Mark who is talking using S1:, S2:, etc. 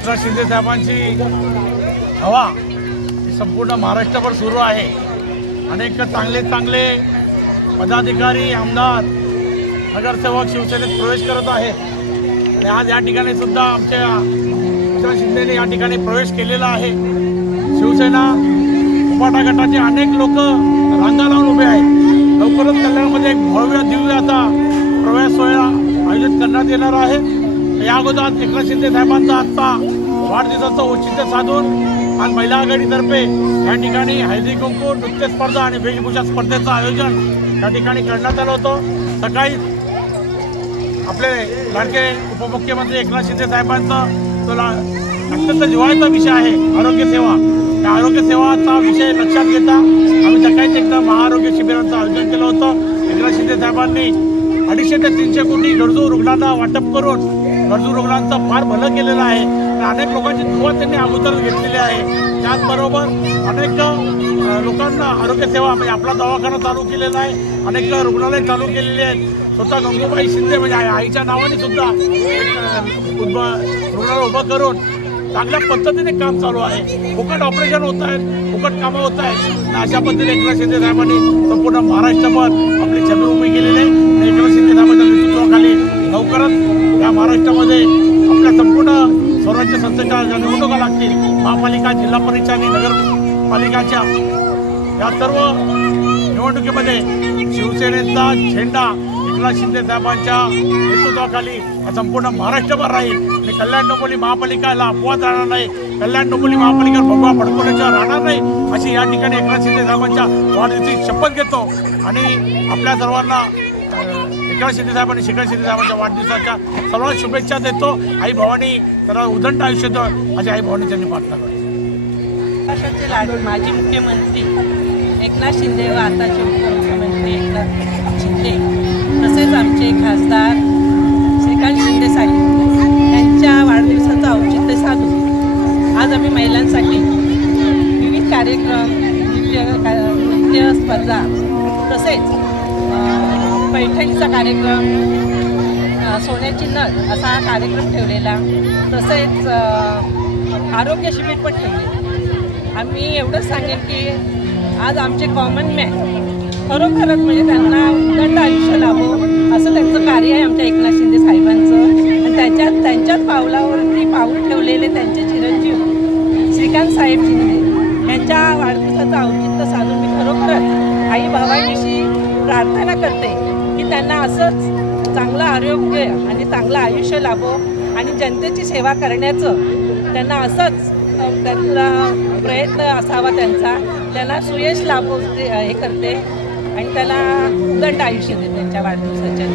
S1: एकनाथ शिंदे साहेबांची हवा ही संपूर्ण महाराष्ट्रभर सुरू आहे. अनेक चांगले चांगले पदाधिकारी आमदार नगरसेवक शिवसेनेत प्रवेश करत आहेत. आणि आज या ठिकाणी सुद्धा आमच्या एकनाथ शिंदेने या ठिकाणी प्रवेश केलेला आहे. शिवसेना उपाटा गटाचे अनेक लोक रांगा लावून उभे आहेत. लवकरच कल्याणमध्ये एक भव्य दिव्य आता प्रवेश सोहळा आयोजित करण्यात येणार आहे. या अगोदर एकनाथ शिंदे साहेबांचा आत्ता वाढदिवसाचं औचित्य साधून आणि महिला आघाडीतर्फे या ठिकाणी हळदी कुंकू नृत्य स्पर्धा आणि वेशभूषा स्पर्धेचं आयोजन या ठिकाणी करण्यात आलं होतं. सकाळी आपले लाडके उपमुख्यमंत्री एकनाथ शिंदे साहेबांचं तो ला अत्यंत जिवाळ्याचा विषय आहे आरोग्यसेवा त्या आरोग्यसेवाचा विषय लक्षात घेता आम्ही सकाळीच एकदा महाआरोग्य शिबिरांचं आयोजन केलं होतं. एकनाथ शिंदे साहेबांनी अडीचशे ते तीनशे कोटी गरजू रुग्णांना वाटप करून गरजू रुग्णांचं फार भलं केलेलं आहे. अनेक लोकांची दुवा त्यांनी अगोदर घेतलेली आहे. त्याचबरोबर अनेक लोकांना आरोग्य सेवा म्हणजे आपला दवाखाना चालू केलेला आहे. अनेक रुग्णालय चालू केलेली आहेत. स्वतः गंगूबाई शिंदे म्हणजे आई- आईच्या नावाने सुद्धा उद्भ रुग्णालय उभं करून चांगल्या पद्धतीने काम चालू आहे. फुकट ऑपरेशन होत आहेत फुकट कामं होत आहेत. अशा पद्धतीने एकनाथ शिंदे साहेबांनी संपूर्ण महाराष्ट्रभर आपली छबी उभी केली स्वराज्य संस्थेच्या ज्या निवडणुका लागतील. महापालिका जिल्हा परिषद आणि नगरपालिकाच्या या सर्व निवडणुकीमध्ये शिवसेनेचा झेंडा एकनाथ शिंदे साहेबांच्या नेतृत्वाखाली संपूर्ण महाराष्ट्रभर राहील. आणि कल्याण डोंबोली महापालिकाला अपवाद राहणार नाही. कल्याण डोंबोली महापालिका भगवा फडकवण्याच्या राहणार नाही अशी या ठिकाणी एकनाथ शिंदे साहेबांच्या वाढदिवशी शपथ घेतो. आणि आपल्या सर्वांना एका एकनाथ शिंदे साहेब आणि शिखर शिंदे साहेबांच्या वाढदिवसाच्या सर्वांना शुभेच्छा देतो. आई भवानी त्याला उदंड आयुष्य दो अशी आई भवानी त्यांनी प्रार्थना करतो.
S2: माजी मुख्यमंत्री एकनाथ शिंदे व आताचे उपमुख्यमंत्री एकनाथ शिंदे तसेच आमचे खासदार श्रीकांत शिंदे साहेब यांच्या वाढदिवसाचं औचित्य साधून आज आम्ही महिलांसाठी विविध कार्यक्रम नृत्य नृत्य स्पर्धा तसेच पैठणीचा कार्यक्रम सोन्याची नळ असा हा कार्यक्रम ठेवलेला. तसेच आरोग्य शिबिर पण ठेवले. आम्ही एवढंच सांगेन की आज आमचे कॉमन मॅन खरोखरच म्हणजे त्यांना उदंड आयुष्य लाभो असं त्यांचं कार्य आहे आमच्या एकनाथ शिंदे साहेबांचं. आणि त्याच्यात त्यांच्याच पावलावरती पाऊल ठेवलेले त्यांचे चिरंजीव श्रीकांत साहेब शिंदे. यांच्या वाढदिवसाचं औचित्य साधून मी खरोखरच आई भवानीशी प्रार्थना करते की त्यांना असंच चांगलं आरोग्य आणि चांगलं आयुष्य लाभो आणि जनतेची सेवा करण्याचं त्यांना असंच त्यांना प्रयत्न असावा त्यांचा. त्यांना सुयश लाभो ते हे करते आणि त्याला उदंड आयुष्य देते त्यांच्या वाढदिवसाच्या